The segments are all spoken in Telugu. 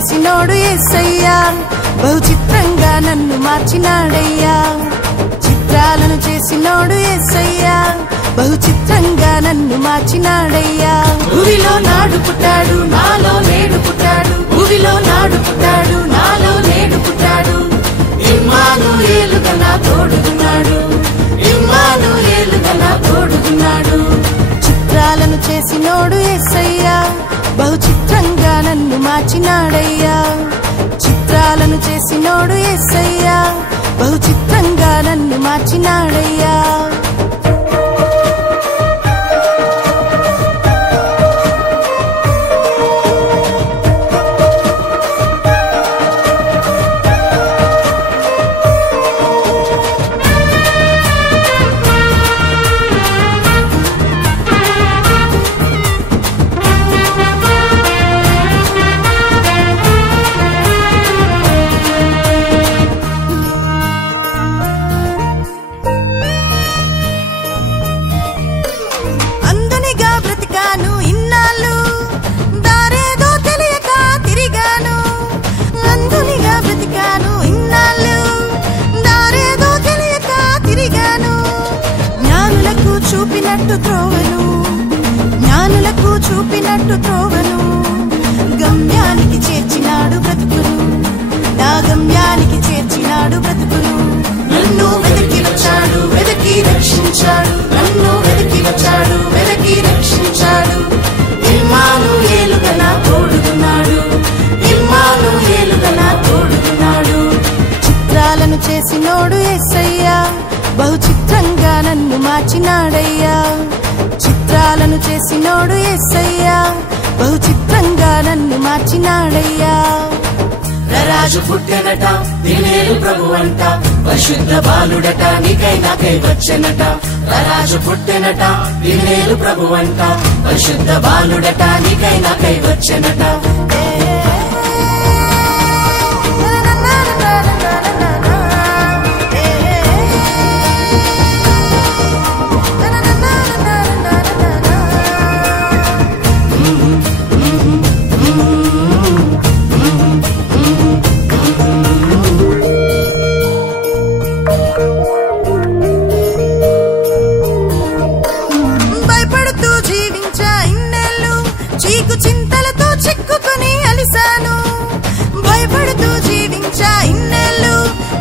చేసినోడు యేసయ్యా బహు చిత్రంగా నన్ను మార్చినాడయ్యా చిత్రాలను చేసినోడు యేసయ్యా బహు చిత్రంగా నన్ను మార్చినాడయ్యా భూమిలో నాడు పుట్టాడు నాలో నేడు పుట్టాడు భూమిలో నాడు పుట్టాడు నాలో నేడు పుట్టాడు ఇమ్మానుయేలుగా నా తోడుగున్నాడు ఇమ్మానుయేలుగా నా తోడుగున్నాడు చిత్రాలను చేసినోడు యేసయ్యా బహు చిత్రంగా నన్ను మార్చినాడయ్యా చిత్రాలను చేసినోడు యేసయ్యా బహు చిత్రంగా నన్ను మార్చినాడయ్యా చూపినట్టు త్రోవను జ్ఞానులకు చూపినట్టు త్రోవను గమ్యానికి చేర్చినాడు బ్రతుకును నా గమ్యానికి చేర్చినాడు బ్రతుకును నన్ను వెతికి వచ్చాడు వెతికి రక్షించాడు నన్ను వెతికి వచ్చాడు వెతికి రక్షించాడు ఇమ్మానుయేలుగా నా తోడుగున్నాడు ఇమ్మానుయేలుగా నా తోడుగున్నాడు చిత్రాలను చేసినోడు యేసయ్యా బహు చిత్రంగా నన్ను మార్చినాడయ్యా చిత్రాలను చేసినోడు యేసయ్యా బహు చిత్రంగా నన్ను మార్చినాడయ్యా రాజు పుట్టెనట దినేలు ప్రభువంట పరిశుద్ధ బాలుడట నీకై నాకై వచ్చెనట రాజు పుట్టెనట దినేలు ప్రభువంట పరిశుద్ధ బాలుడట నీకై నాకై వచ్చెనట చీకు చింతలతో చిక్కుకుని అలిసాను భయపడుతూ జీవించా ఇన్నేళ్ళు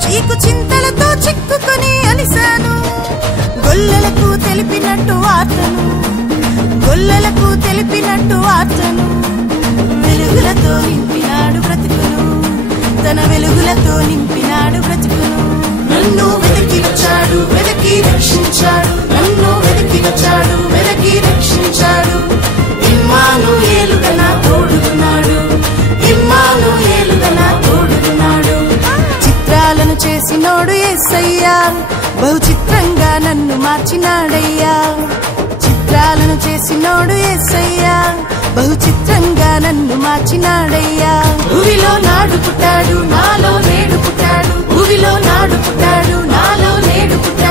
చీకు చింతలతో చిక్కుకుని అలిసాను గొల్లలకు తెలిపినట్టు వార్తను గొల్లలకు తెలిపినట్టు వార్తను వెలుగులతో నింపినాడు బ్రతుకును తన వెలుగులతో నింపినాడు బ్రతుకును నన్ను వెతికి వచ్చాడు వెతికి రక్షించాడు నన్ను వెతికి వచ్చాడు వెతికి రక్షించాడు ఇమ్మానుయేలుగా నా తోడుగున్నాడు ఇమ్మానుయేలుగా నా తోడుగున్నాడు చిత్రాలను చేసినోడు యేసయ్యా బహు చిత్రంగా నన్ను మార్చినాడయ్యా చిత్రాలను చేసినోడు యేసయ్యా బహు చిత్రంగా నన్ను మార్చినాడయ్యా భూమిలో నాడు పుట్టాడు నాలో నేడు పుట్టాడు భూమిలో నాడు పుట్టాడు నాలో నేడు పుట్టాడు